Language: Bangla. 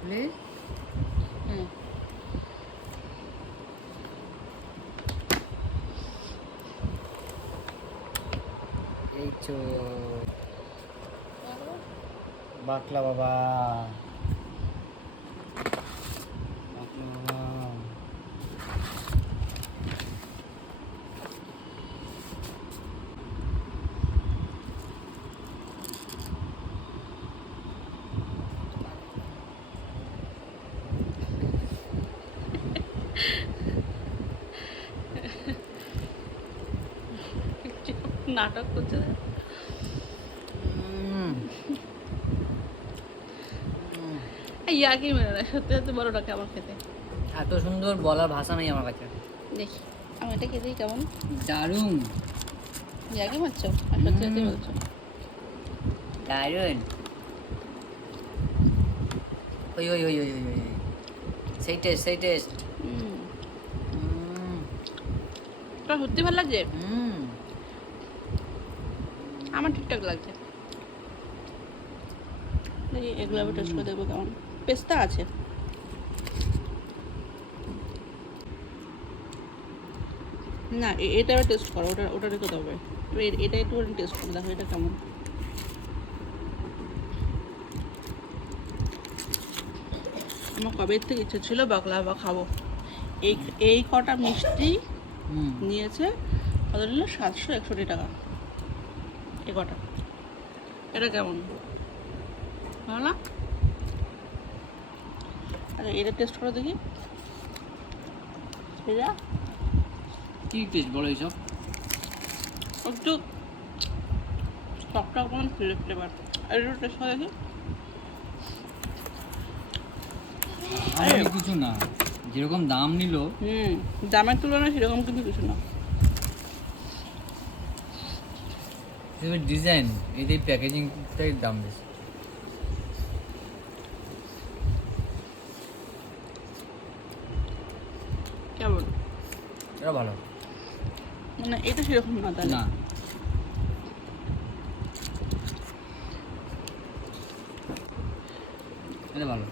প্লিজ। এই তো বাকলা বাবা, বাকলা বাবা। নাটক করছে। ইয়ার্কি মেরে না, সত্যি সত্যি বড় টাকা আমার খেতে। এত সুন্দর বলার ভাষা নেই আমার কাছে। দেখি আমি এটা খেতেই কেমন। দারুণ ইয়ার্কি মারছো আর সত্যি সত্যি বলছো? দারুণ। ওই ওই ওই ওই ওই ওই সেই টেস্ট, সেই টেস্ট। তোর সত্যি ভালো লাগছে? আমার ঠিকঠাক লাগছে। দেখি এগুলো আবার টেস্ট করে দেখবো কেমন। পেস্তা আছে। না এটা আবার টেস্ট করো, ওটা রেখে দেবে। এটা একটু টেস্ট করে দেখো এটা কেমন। আমার কবে থেকে ইচ্ছে ছিল বাকলাভা খাবো। এই কটা মিষ্টি নিয়েছে কত নিল? 761 টাকা এই কটা। এটা কেমন ভালো না? আচ্ছা এটা টেস্ট করে দেখি। এটা কি টেস্ট বলো এইসব? একটু টকটক মন ফ্লেভার। আর একটু টেস্ট করে দেখি। কিছু না, যেরকম দাম নিল দামের তুলনায় সেরকম কিন্তু কিছু না। ডিজাইন এই প্যাকেজিংটাই দাম বেশি। কেমন? এটা ভালো মানে এটা সেরকম না তাহলে? না, এটা ভালো।